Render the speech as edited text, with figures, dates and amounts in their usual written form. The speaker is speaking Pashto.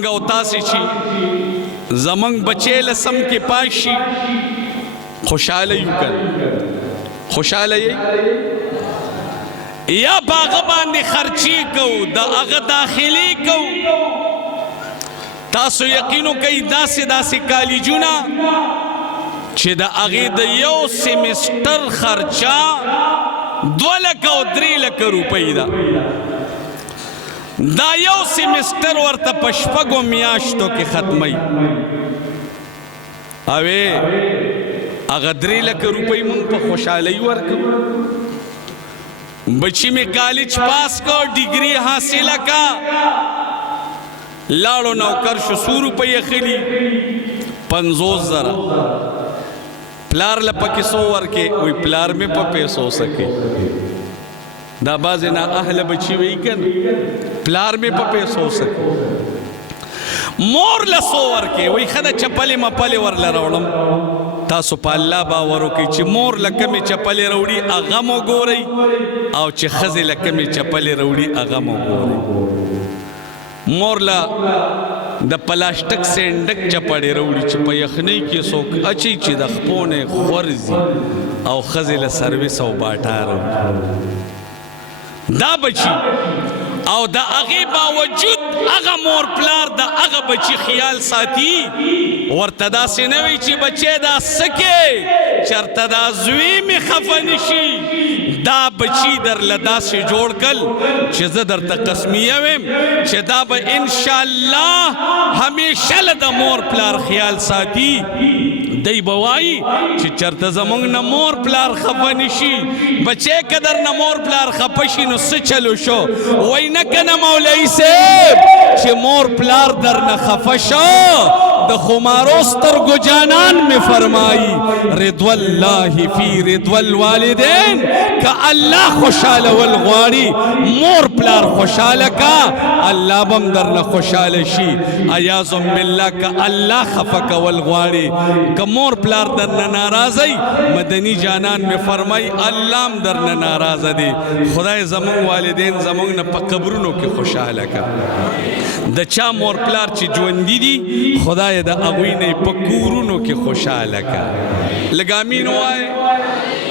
منگ او تاسی چی زمنگ بچے لسم کے پاشی خوشحالیو کن خوشحالی یا باغبانی خرچی کو دا اغا داخلی کو تاسو یقینو کئی داسی کالیجونا چی دا اغی دا یو سیمیسٹر خرچا 2 لکھ و 3 لکھ روپئی دا یو سیمیسٹر ورطا پشپگو میاشتو کی ختمی اوے اغا 3 لکھ روپئی منگ پا خوشحالی ورکو بچی میں کالج پاس کو ڈگری حاصلہ کا لاڑو نوکر شو 100 روپئی خلی 50,000 پلار لپکی سو ورکے وی پلار میں پا پیسو سکے دا بازی نا اہل بچی وی کن پلار میں پا پیسو سکے مور لسو ورکے وی خدا چپلی مپلی ورل روڑم تاسو پا اللہ باورو کی چی مور لکمی چپلی روڑی اغمو گو رئی او چی خزی لکمی چپلی روڑی اغمو گو رئی مورلا دا پلاسٹک سینڈک چپڑی روڑی چی پا یخنی کی سوک اچھی چی دا خپونے خورزی او خزل سرویس او باٹا روڑی دا بچی او دا اغی باوجود اغا مور پلار دا اغا بچی خیال ساتی ورطدا سنوی چی بچے دا سکے چرطدا زوی میں خفنشی دا بچی در لدا سے جوڑ کل چیز در تا قسمیہ ویم چی دا با انشاءاللہ ہمیشہ لدا مور پلار خیال ساتی دی بوائی چی چرت زمانگ نا مور پلار خفنشی بچے قدر نا مور پلار خفشی نو سچلو شو وی نکن مولی سیب چی مور پلار در نا خفشا دا خماروستر گو جانان میں فرمائی رضو اللہ فی رضو الوالدین کا اللہ خوشحال والغواری مور پلار خوشحال کا اللہ بم در نا خوشحال شی ایازم باللہ کا اللہ خفک والغواری کا مور پلار در نا ناراضی مدنی جانان میں فرمائی اللہ در نا ناراض دے خدای زمان والدین زمان نا پا قبرونو کی خوشحال کا دا چا مور پلار چی جوندی دی خدای دا اغوی نے پا کورونو کی خوشحال کا لگامین ہوئے